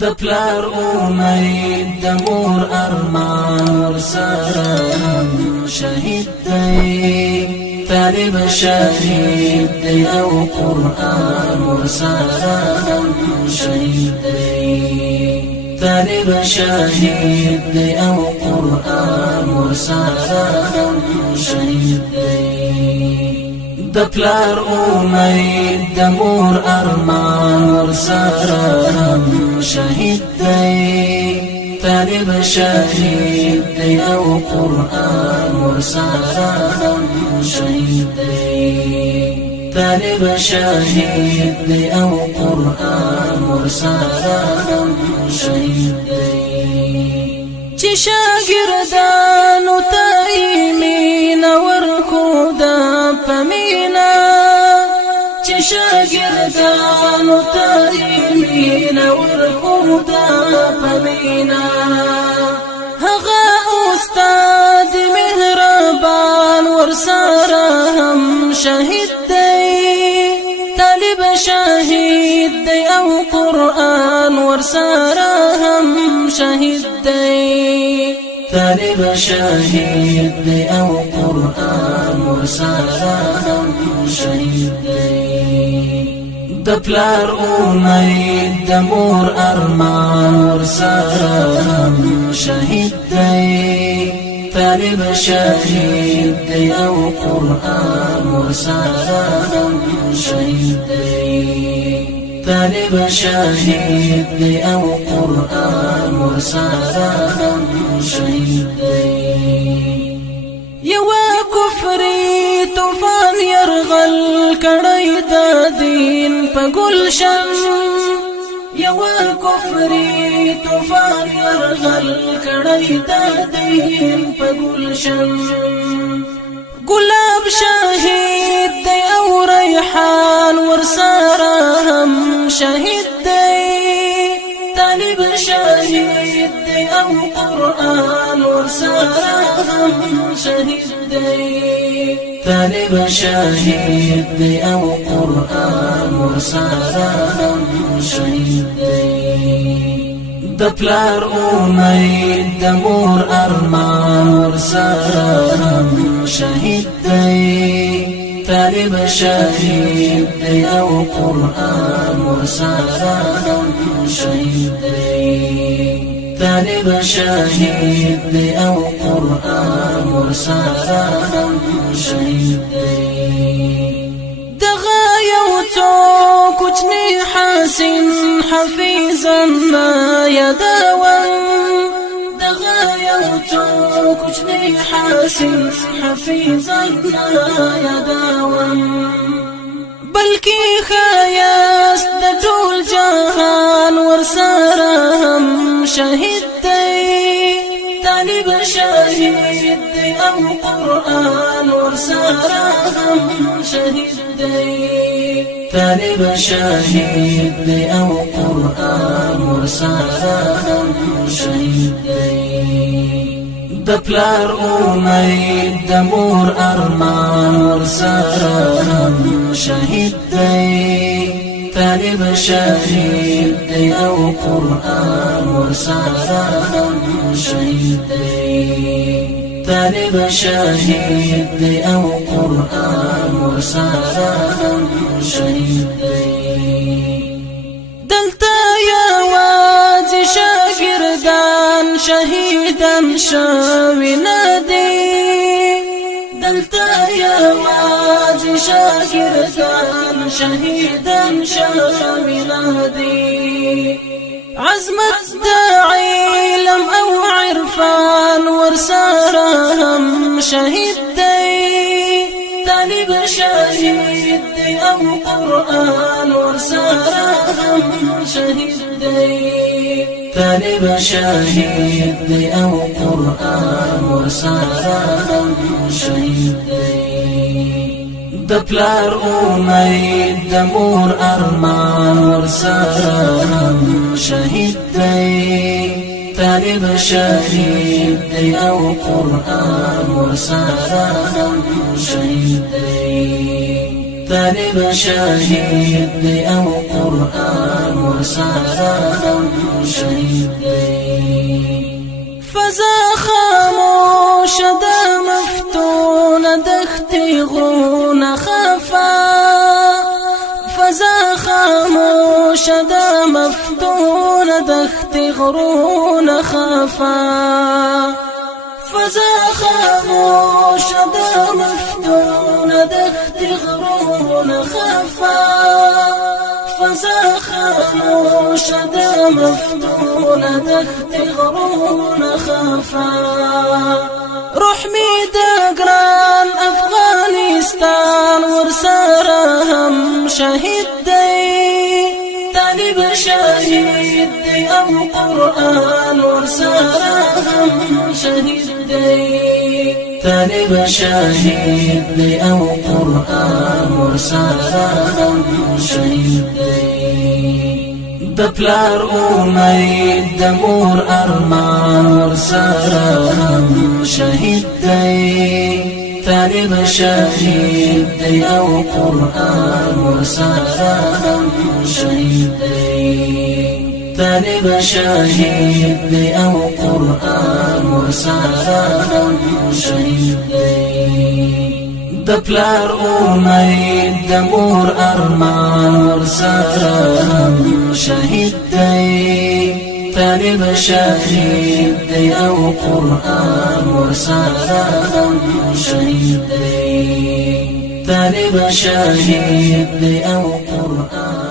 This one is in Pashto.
د پلار امید د مور ارمان ورسره هم شهید دی طالب شهید دی او قرآن ورسره هم شهید دی طالب شهید دی او قرآن ورسره هم شهید دی د پلار امید د مور ارمان ورسره هم شهید دی طالب شهید دی او قرآن ورسره هم شهید دی طالب شهید دی او قرآن ورسره هم شهید دی چې شاګردانو ته مینه ورښوده په مینه چې شاګردانو ته مینه ورښوده په مینه هغه استاد مهربان ورسره هم شهید دی طالب شهید دی او قرآن ورسره هم شهید دی طالب شهید دی او قرآن ورسره هم شهید دی د پلار امید د مور ارمان ورسره هم شهید دی طالب شهید دی او قرآن ورسره هم شهید دی طالب شهید دی او قرآن ورسره هم شهید دی یو کفری طوفان يرغل کړی د دین په گلشن یو کفری طوفان يرغل کړی د دین په گلشن گلاب شهید دی او ریحان ورسره هم شهید دی طالب شهید دی او قرآن ورسره هم شهید دی طالب شهید دی او قرآن ورسره هم شهید دی د پلار امید د مور ارمان ورسره هم شهید دی طالب شهید دی او قرآن ورسره هم شهید دی طالب شهید دی او قرآن ورسره هم شهید دی دغه یو څو کوچنی حسین حفیظا ما یداوم دغه یو څو کوچنی حسین حفیظا ما یداوم بلکی خیاست د ټول جهان ورسره هم شهید دی طالب شهید دی او قرآن ورسره هم شهید دی طالب شهید دی او قرآن ورسره هم شهید دی د پلار امید د مور ارمان ورسره هم شهید دی طالب شهید دی او قرآن ورسره هم شهید دی طالب شهید دی او قرآن ورسره هم شهید دی دلته یوازې شاګردان شهیدان شوي نه دي دلته یوازې شاګردان شهیدان شوي نه دي عظمت د علم او عرفان ورسره هم شهید دی طالب شهید دی او قرآن ورسره هم شهید دی طالب شهید دی او قرآن ورسره هم شهید دی د پلار امید د مور ارمان ورسره هم شهید دی طالب شهید دی او قرآن ورسره هم شهید دی طالب شهيد دی او قرآن ورسره شهید دی فضا خاموش دا مفتون دختی غرون خفا فضا خاموش دا مفتون دختی غرون خفا فضا خاموش دا مفتون دختی غرون خفا فضا خاموش دا مفتون دختی غرون خفا روح می دا گران افغانستان ورسره هم شهید دی طالب شهید دی او قرآن ورسره هم شهید دی طالب شهید دی او قرآن ورسره هم شهید دی د پلار امید د مور ارمان ورسره هم شهید دی طالب شهید دی او قرآن ورسره هم شهید دی طالب شهید دی او قرآن ورسره هم شهید دی د پلار امید د مور ارمان ورسره هم شهید دی طالب شهید دی او قرآن ورسره هم شهید دی طالب شهید دی او قرآن